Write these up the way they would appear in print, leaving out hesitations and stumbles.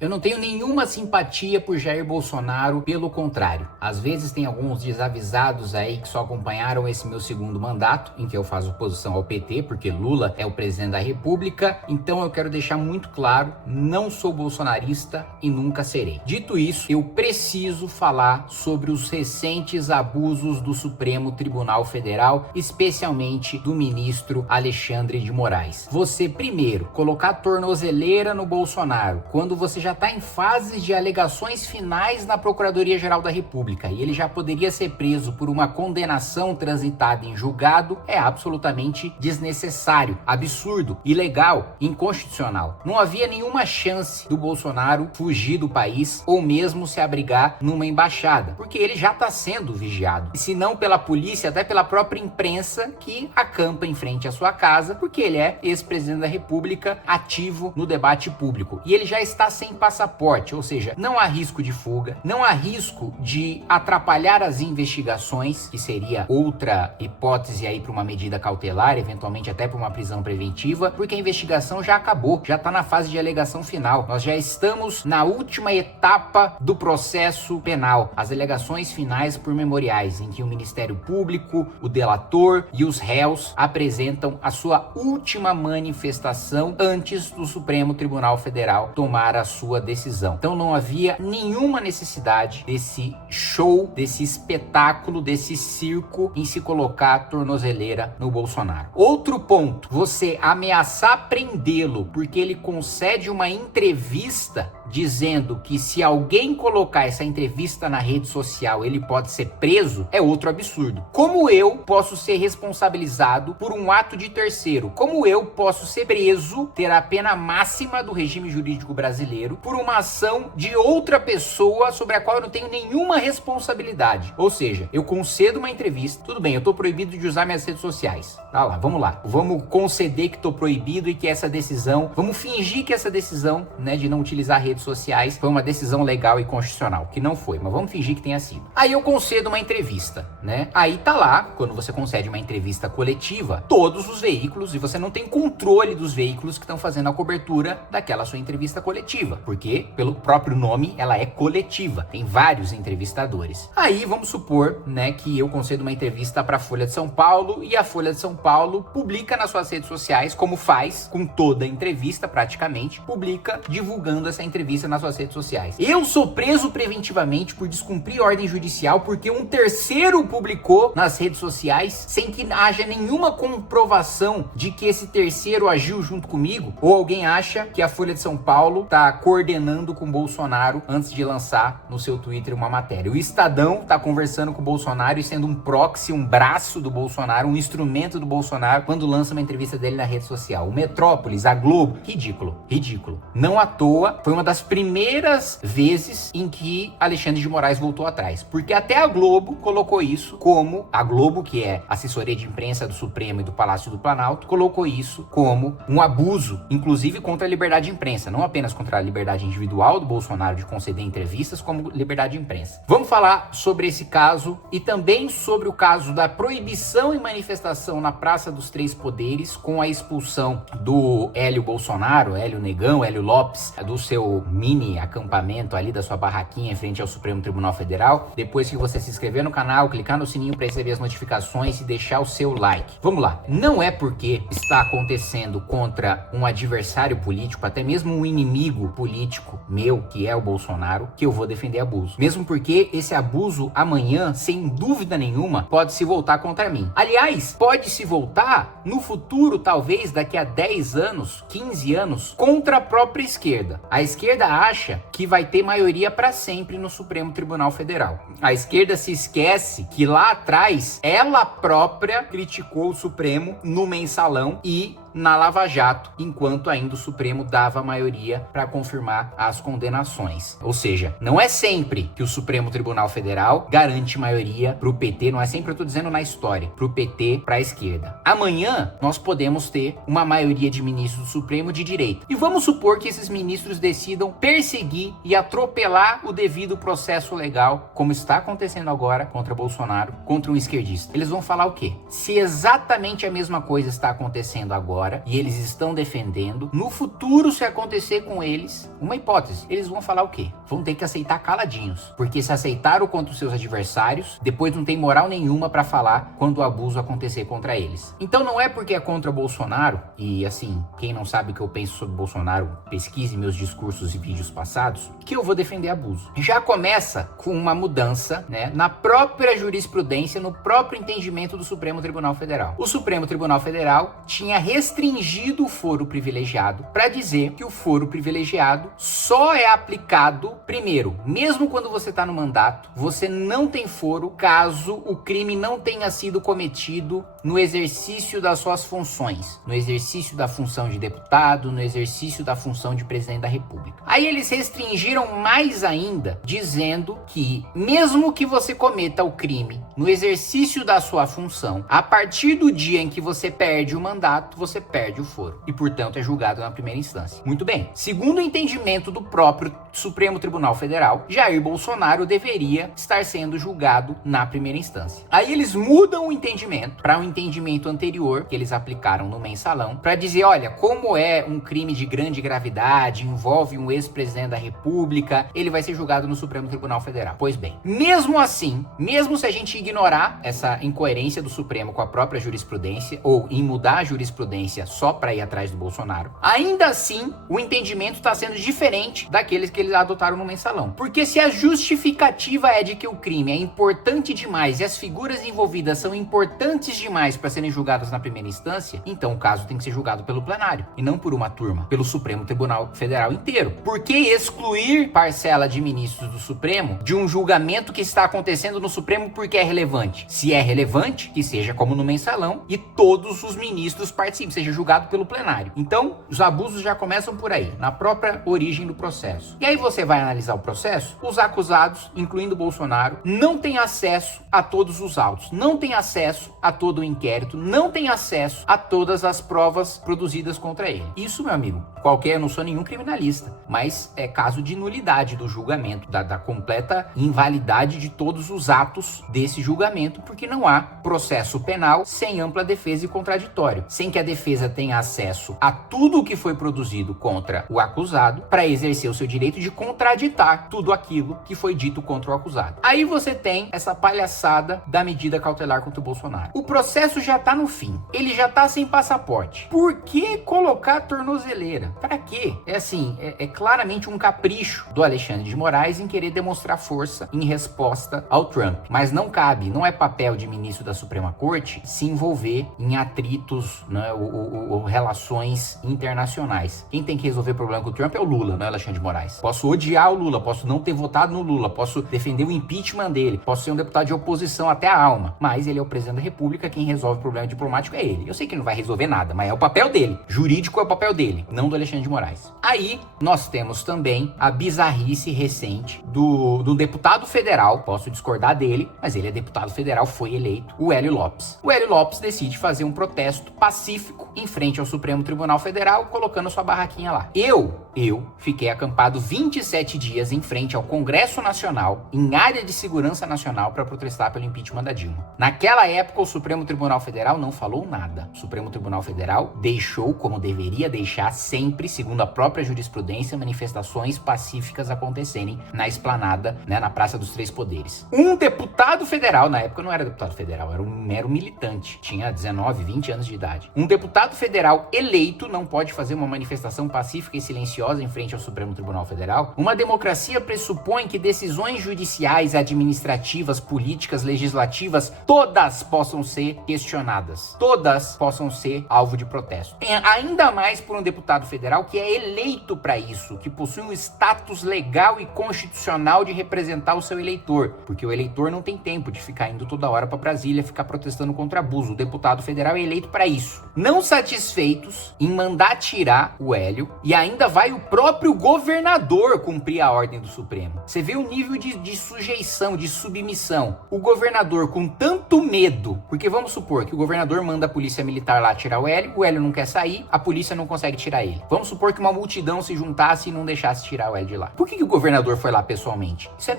Eu não tenho nenhuma simpatia por Jair Bolsonaro, pelo contrário. Às vezes tem alguns desavisados aí que só acompanharam esse meu segundo mandato, em que eu faço oposição ao PT, porque Lula é o presidente da República. Então eu quero deixar muito claro, não sou bolsonarista e nunca serei. Dito isso, eu preciso falar sobre os recentes abusos do Supremo Tribunal Federal, especialmente do ministro Alexandre de Moraes. Você, primeiro, colocar tornozeleira no Bolsonaro, quando você já está em fases de alegações finais na Procuradoria-Geral da República e ele já poderia ser preso por uma condenação transitada em julgado, é absolutamente desnecessário, absurdo, ilegal, inconstitucional. Não havia nenhuma chance do Bolsonaro fugir do país ou mesmo se abrigar numa embaixada, porque ele já está sendo vigiado. E se não pela polícia, até pela própria imprensa que acampa em frente à sua casa, porque ele é ex-presidente da República ativo no debate público. E ele já está sem passaporte, ou seja, não há risco de fuga, não há risco de atrapalhar as investigações, que seria outra hipótese aí para uma medida cautelar, eventualmente até para uma prisão preventiva, porque a investigação já acabou, já está na fase de alegação final. Nós já estamos na última etapa do processo penal, as alegações finais por memoriais, em que o Ministério Público, o delator e os réus apresentam a sua última manifestação antes do Supremo Tribunal Federal tomar a sua decisão. Então não havia nenhuma necessidade desse show, desse espetáculo, desse circo em se colocar a tornozeleira no Bolsonaro. Outro ponto, você ameaçar prendê-lo porque ele concede uma entrevista dizendo que se alguém colocar essa entrevista na rede social ele pode ser preso, é outro absurdo. Como eu posso ser responsabilizado por um ato de terceiro? Como eu posso ser preso, ter a pena máxima do regime jurídico brasileiro, por uma ação de outra pessoa sobre a qual eu não tenho nenhuma responsabilidade? Ou seja, eu concedo uma entrevista, tudo bem, eu tô proibido de usar minhas redes sociais. Tá lá, vamos conceder que tô proibido e que essa decisão, vamos fingir que essa decisão, de não utilizar redes sociais foi uma decisão legal e constitucional, que não foi, mas vamos fingir que tenha sido. Aí eu concedo uma entrevista, Aí tá lá, quando você concede uma entrevista coletiva, todos os veículos, e você não tem controle dos veículos que estão fazendo a cobertura daquela sua entrevista coletiva, porque pelo próprio nome ela é coletiva, tem vários entrevistadores. Aí vamos supor, que eu concedo uma entrevista para a Folha de São Paulo e a Folha de São Paulo publica nas suas redes sociais, como faz com toda entrevista praticamente, publica divulgando essa entrevista nas suas redes sociais. Eu sou preso preventivamente por descumprir ordem judicial porque um terceiro publicou nas redes sociais sem que haja nenhuma comprovação de que esse terceiro agiu junto comigo, ou alguém acha que a Folha de São Paulo tá coordenando com o Bolsonaro antes de lançar no seu Twitter uma matéria. O Estadão tá conversando com o Bolsonaro e sendo um proxy, um braço do Bolsonaro, um instrumento do Bolsonaro quando lança uma entrevista dele na rede social. O Metrópolis, a Globo, ridículo. Não à toa, foi uma das primeiras vezes em que Alexandre de Moraes voltou atrás, porque até a Globo colocou isso como, a Globo, que é assessoria de imprensa do Supremo e do Palácio do Planalto, colocou isso como um abuso, inclusive contra a liberdade de imprensa, não apenas contra a liberdade individual do Bolsonaro de conceder entrevistas, como liberdade de imprensa. Vamos falar sobre esse caso e também sobre o caso da proibição e manifestação na Praça dos Três Poderes, com a expulsão do Hélio Bolsonaro, Hélio Negão, Hélio Lopes, do seu mini acampamento ali, da sua barraquinha em frente ao Supremo Tribunal Federal. Depois que você se inscrever no canal, clicar no sininho para receber as notificações e deixar o seu like. Vamos lá, não é porque está acontecendo contra um adversário político, até mesmo um inimigo político meu, que é o Bolsonaro, que eu vou defender abuso. Mesmo porque esse abuso amanhã, sem dúvida nenhuma, pode se voltar contra mim. Aliás, pode se voltar no futuro, talvez daqui a 10 anos, 15 anos, contra a própria esquerda. A esquerda acha que vai ter maioria para sempre no Supremo Tribunal Federal. A esquerda se esquece que lá atrás ela própria criticou o Supremo no mensalão e na Lava Jato, enquanto ainda o Supremo dava maioria para confirmar as condenações. Ou seja, não é sempre que o Supremo Tribunal Federal garante maioria para o PT, não é sempre, eu estou dizendo na história, para o PT, para a esquerda. Amanhã nós podemos ter uma maioria de ministros do Supremo de direita. E vamos supor que esses ministros decidam perseguir e atropelar o devido processo legal, como está acontecendo agora contra Bolsonaro, contra um esquerdista. Eles vão falar o quê? Se exatamente a mesma coisa está acontecendo agora, agora e eles estão defendendo, no futuro, se acontecer com eles, uma hipótese, eles vão falar o quê? Vão ter que aceitar caladinhos, porque se aceitaram contra os seus adversários, depois não tem moral nenhuma para falar quando o abuso acontecer contra eles. Então não é porque é contra Bolsonaro, e assim, quem não sabe o que eu penso sobre Bolsonaro, pesquise meus discursos e vídeos passados, que eu vou defender abuso. Já começa com uma mudança, né, na própria jurisprudência, no próprio entendimento do Supremo Tribunal Federal. O Supremo Tribunal Federal tinha restringido o foro privilegiado para dizer que o foro privilegiado só é aplicado, primeiro, mesmo quando você está no mandato, você não tem foro caso o crime não tenha sido cometido no exercício das suas funções, no exercício da função de deputado, no exercício da função de presidente da República. Aí eles restringiram mais ainda, dizendo que mesmo que você cometa o crime no exercício da sua função, a partir do dia em que você perde o mandato, você perde o foro e, portanto, é julgado na primeira instância. Muito bem. Segundo o entendimento do próprio Supremo Tribunal Federal, Jair Bolsonaro deveria estar sendo julgado na primeira instância. Aí eles mudam o entendimento para um entendimento anterior que eles aplicaram no mensalão para dizer, olha, como é um crime de grande gravidade, envolve um ex-presidente da República, ele vai ser julgado no Supremo Tribunal Federal. Pois bem, mesmo assim, mesmo se a gente ignorar essa incoerência do Supremo com a própria jurisprudência ou em mudar a jurisprudência só para ir atrás do Bolsonaro, ainda assim o entendimento está sendo diferente daqueles que eles adotaram no mensalão. Porque se a justificativa é de que o crime é importante demais e as figuras envolvidas são importantes demais para serem julgadas na primeira instância, então o caso tem que ser julgado pelo plenário e não por uma turma, pelo Supremo Tribunal Federal inteiro. Por que excluir parcela de ministros do Supremo de um julgamento que está acontecendo no Supremo porque é relevante? Se é relevante, que seja como no mensalão e todos os ministros participem, seja julgado pelo plenário. Então, os abusos já começam por aí, na própria origem do processo. E aí você vai analisar o processo, os acusados, incluindo Bolsonaro, não têm acesso a todos os autos, não têm acesso a todo o inquérito, não têm acesso a todas as provas produzidas contra ele. Isso, meu amigo, eu não sou nenhum criminalista, mas é caso de nulidade do julgamento, da completa invalidade de todos os atos desse julgamento, porque não há processo penal sem ampla defesa e contraditório, sem que a defesa tenha acesso a tudo o que foi produzido contra o acusado para exercer o seu direito de contraditar tudo aquilo que foi dito contra o acusado. Aí você tem essa palhaçada da medida cautelar contra o Bolsonaro. O processo já tá no fim, ele já tá sem passaporte. Por que colocar tornozeleira? Pra quê? É assim, é claramente um capricho do Alexandre de Moraes em querer demonstrar força em resposta ao Trump. Mas não cabe, não é papel de ministro da Suprema Corte se envolver em atritos, né, ou relações internacionais. Quem tem que resolver o problema com o Trump é o Lula, não é Alexandre de Moraes. Posso odiar o Lula, posso não ter votado no Lula, posso defender o impeachment dele, posso ser um deputado de oposição até a alma, mas ele é o presidente da República, quem resolve o problema diplomático é ele. Eu sei que ele não vai resolver nada, mas é o papel dele. Jurídico é o papel dele, não do Alexandre de Moraes. Aí, nós temos também a bizarrice recente do deputado federal, posso discordar dele, mas ele é deputado federal, foi eleito, o Hélio Lopes. O Hélio Lopes decide fazer um protesto pacífico em frente ao Supremo Tribunal Federal, colocando sua barraquinha lá. Eu fiquei acampado 27 dias em frente ao Congresso Nacional, em área de segurança nacional, para protestar pelo impeachment da Dilma. Naquela época, o Supremo Tribunal Federal não falou nada. O Supremo Tribunal Federal deixou, como deveria deixar sempre, segundo a própria jurisprudência, manifestações pacíficas acontecerem na esplanada, né, na Praça dos Três Poderes. Um deputado federal, na época não era deputado federal, era um mero militante, tinha 19, 20 anos de idade. Um deputado federal eleito não pode fazer uma manifestação pacífica e silenciosa em frente ao Supremo Tribunal Federal. Uma democracia pressupõe que decisões judiciais, administrativas, políticas, legislativas, todas possam ser questionadas. Todas possam ser alvo de protesto. Ainda mais por um deputado federal que é eleito para isso, que possui um status legal e constitucional de representar o seu eleitor, porque o eleitor não tem tempo de ficar indo toda hora para Brasília ficar protestando contra abuso. O deputado federal é eleito para isso. Não satisfeitos em mandar tirar o Hélio, e ainda vai o próprio governador cumprir a ordem do Supremo. Você vê o nível de sujeição, de submissão. O governador com tanto medo, porque vamos supor que o governador manda a polícia militar lá tirar o Hélio não quer sair, a polícia não consegue tirar ele. Vamos supor que uma multidão se juntasse e não deixasse tirar o Hélio de lá. Por que o governador foi lá pessoalmente? Isso é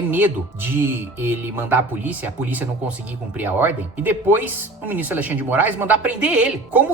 medo de ele mandar a polícia não conseguir cumprir a ordem, e depois o ministro Alexandre de Moraes mandar prender ele. Como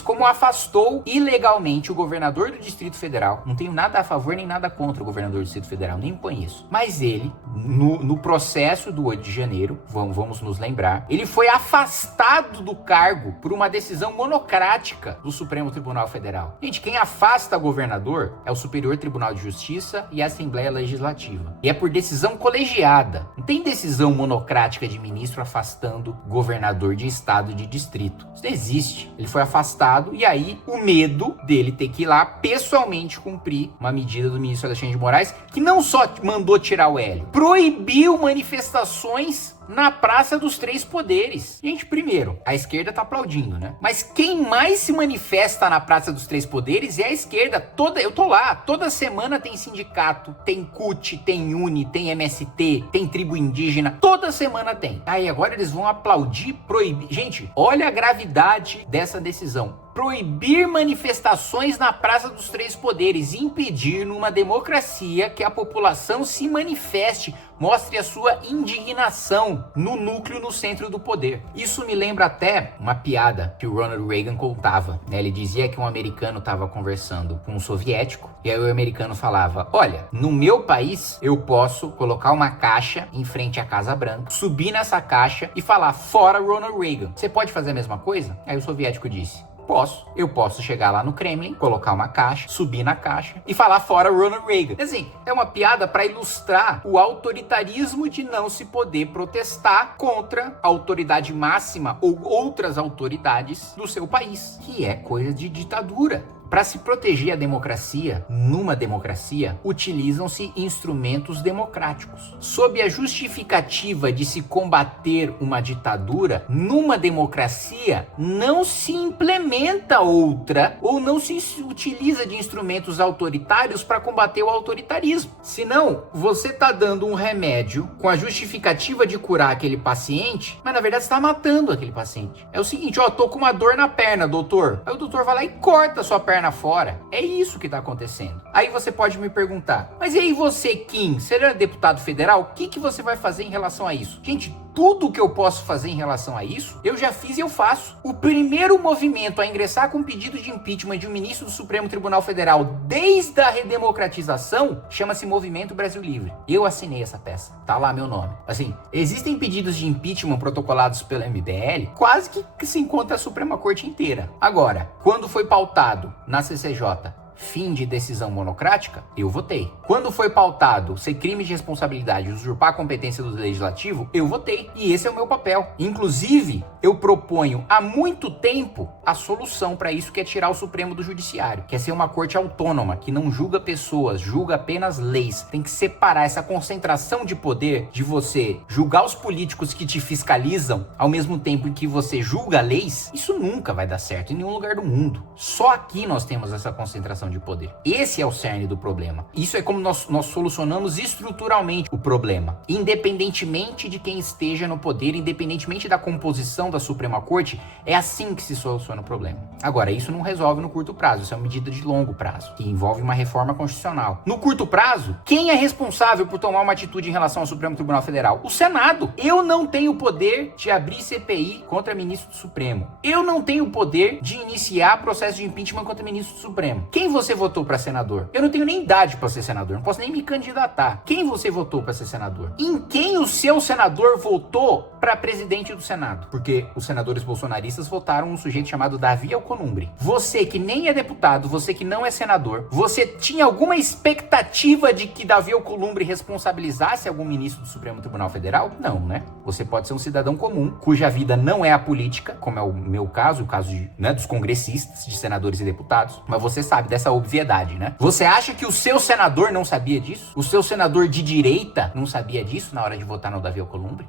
como afastou ilegalmente o governador do Distrito Federal. Não tenho nada a favor nem nada contra o governador do Distrito Federal, nem conheço. Mas ele, no processo do 8 de janeiro, vamos nos lembrar, ele foi afastado do cargo por uma decisão monocrática do Supremo Tribunal Federal. Gente, quem afasta governador é o Superior Tribunal de Justiça e a Assembleia Legislativa. E é por decisão colegiada. Não tem decisão monocrática de ministro afastando governador de estado e de distrito. Isso não existe. Ele foi afastado e aí o medo dele ter que ir lá pessoalmente cumprir uma medida do ministro Alexandre de Moraes, que não só mandou tirar o Hélio, proibiu manifestações na Praça dos Três Poderes. Gente, primeiro, a esquerda tá aplaudindo, né? Mas quem mais se manifesta na Praça dos Três Poderes é a esquerda. Eu tô lá, toda semana tem sindicato, tem CUT, tem UNE, tem MST, tem tribo indígena, toda semana tem. Aí agora eles vão aplaudir, proibir. Gente, olha a gravidade dessa decisão. Proibir manifestações na Praça dos Três Poderes, impedir numa democracia que a população se manifeste, mostre a sua indignação no núcleo, no centro do poder. Isso me lembra até uma piada que o Ronald Reagan contava, né? Ele dizia que um americano estava conversando com um soviético e aí o americano falava: olha, no meu país eu posso colocar uma caixa em frente à Casa Branca, subir nessa caixa e falar fora Ronald Reagan. Você pode fazer a mesma coisa? Aí o soviético disse: posso. Eu posso chegar lá no Kremlin, colocar uma caixa, subir na caixa e falar fora Ronald Reagan. Assim, é uma piada para ilustrar o autoritarismo de não se poder protestar contra a autoridade máxima ou outras autoridades do seu país, que é coisa de ditadura. Para se proteger a democracia, numa democracia, utilizam-se instrumentos democráticos. Sob a justificativa de se combater uma ditadura, numa democracia não se implementa outra ou não se utiliza de instrumentos autoritários para combater o autoritarismo. Senão, você está dando um remédio com a justificativa de curar aquele paciente, mas na verdade você está matando aquele paciente. É o seguinte: ó, tô com uma dor na perna, doutor. Aí o doutor vai lá e corta a sua perna fora. É isso que tá acontecendo. Aí você pode me perguntar: mas e aí você, Kim, você é deputado federal, o que você vai fazer em relação a isso? Gente, tudo que eu posso fazer em relação a isso, eu já fiz e eu faço. O primeiro movimento a ingressar com pedido de impeachment de um ministro do Supremo Tribunal Federal desde a redemocratização chama-se Movimento Brasil Livre. Eu assinei essa peça. Tá lá meu nome. Assim, existem pedidos de impeachment protocolados pela MBL, quase que se encontra a Suprema Corte inteira. Agora, quando foi pautado na CCJ fim de decisão monocrática, eu votei. Quando foi pautado ser crime de responsabilidade, usurpar a competência do legislativo, eu votei. E esse é o meu papel. Inclusive, eu proponho há muito tempo a solução para isso, que é tirar o Supremo do Judiciário, que é ser uma corte autônoma, que não julga pessoas, julga apenas leis. Tem que separar essa concentração de poder de você julgar os políticos que te fiscalizam ao mesmo tempo em que você julga leis. Isso nunca vai dar certo em nenhum lugar do mundo. Só aqui nós temos essa concentração de poder. Esse é o cerne do problema. Isso é como nós solucionamos estruturalmente o problema. Independentemente de quem esteja no poder, independentemente da composição da Suprema Corte, é assim que se soluciona o problema. Agora, isso não resolve no curto prazo, isso é uma medida de longo prazo, que envolve uma reforma constitucional. No curto prazo, quem é responsável por tomar uma atitude em relação ao Supremo Tribunal Federal? O Senado. Eu não tenho o poder de abrir CPI contra ministro do Supremo. Eu não tenho o poder de iniciar processo de impeachment contra ministro do Supremo. Quem você votou para senador? Eu não tenho nem idade para ser senador, não posso nem me candidatar. Quem você votou para ser senador? Em quem o seu senador votou para presidente do Senado? Porque os senadores bolsonaristas votaram um sujeito chamado Davi Alcolumbre. Você que nem é deputado, você que não é senador, você tinha alguma expectativa de que Davi Alcolumbre responsabilizasse algum ministro do Supremo Tribunal Federal? Não, né? Você pode ser um cidadão comum, cuja vida não é a política, como é o meu caso, o caso dos congressistas, de senadores e deputados, mas você sabe dessa obviedade, né? Você acha que o seu senador não sabia disso? O seu senador de direita não sabia disso na hora de votar no Davi Alcolumbre?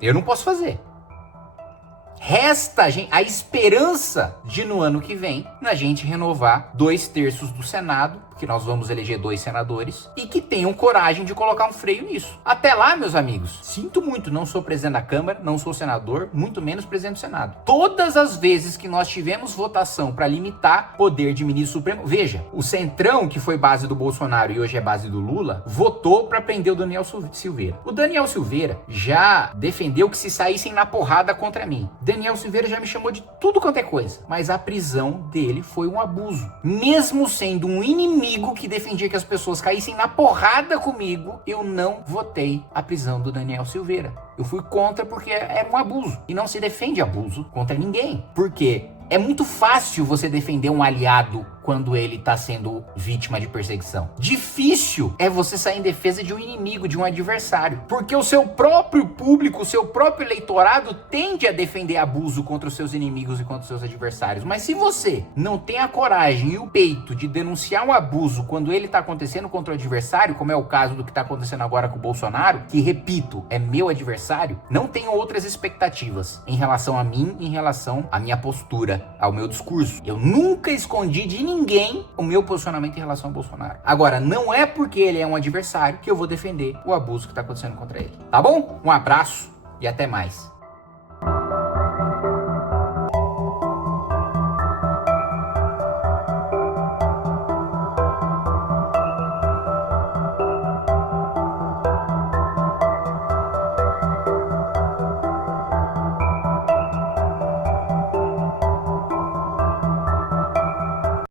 Eu não posso fazer. Resta a esperança de no ano que vem a gente renovar 2/3 do Senado, porque nós vamos eleger 2 senadores, e que tenham coragem de colocar um freio nisso. Até lá, meus amigos, sinto muito, não sou presidente da Câmara, não sou senador, muito menos presidente do Senado. Todas as vezes que nós tivemos votação para limitar poder de ministro supremo, veja, o Centrão, que foi base do Bolsonaro e hoje é base do Lula, votou para prender o Daniel Silveira. O Daniel Silveira já defendeu que se saíssem na porrada contra mim. Daniel Silveira já me chamou de tudo quanto é coisa, mas a prisão dele foi um abuso. Mesmo sendo um inimigo que defendia que as pessoas caíssem na porrada comigo, eu não votei a prisão do Daniel Silveira. Eu fui contra porque era um abuso. E não se defende abuso contra ninguém. Por quê? É muito fácil você defender um aliado quando ele está sendo vítima de perseguição. Difícil é você sair em defesa de um inimigo, de um adversário. Porque o seu próprio público, o seu próprio eleitorado tende a defender abuso contra os seus inimigos e contra os seus adversários. Mas se você não tem a coragem e o peito de denunciar um abuso quando ele está acontecendo contra o adversário, como é o caso do que está acontecendo agora com o Bolsonaro, que, repito, é meu adversário, não tenho outras expectativas em relação a mim, em relação à minha postura, ao meu discurso. Eu nunca escondi de ninguém o meu posicionamento em relação ao Bolsonaro. Agora, não é porque ele é um adversário que eu vou defender o abuso que está acontecendo contra ele. Tá bom? Um abraço e até mais.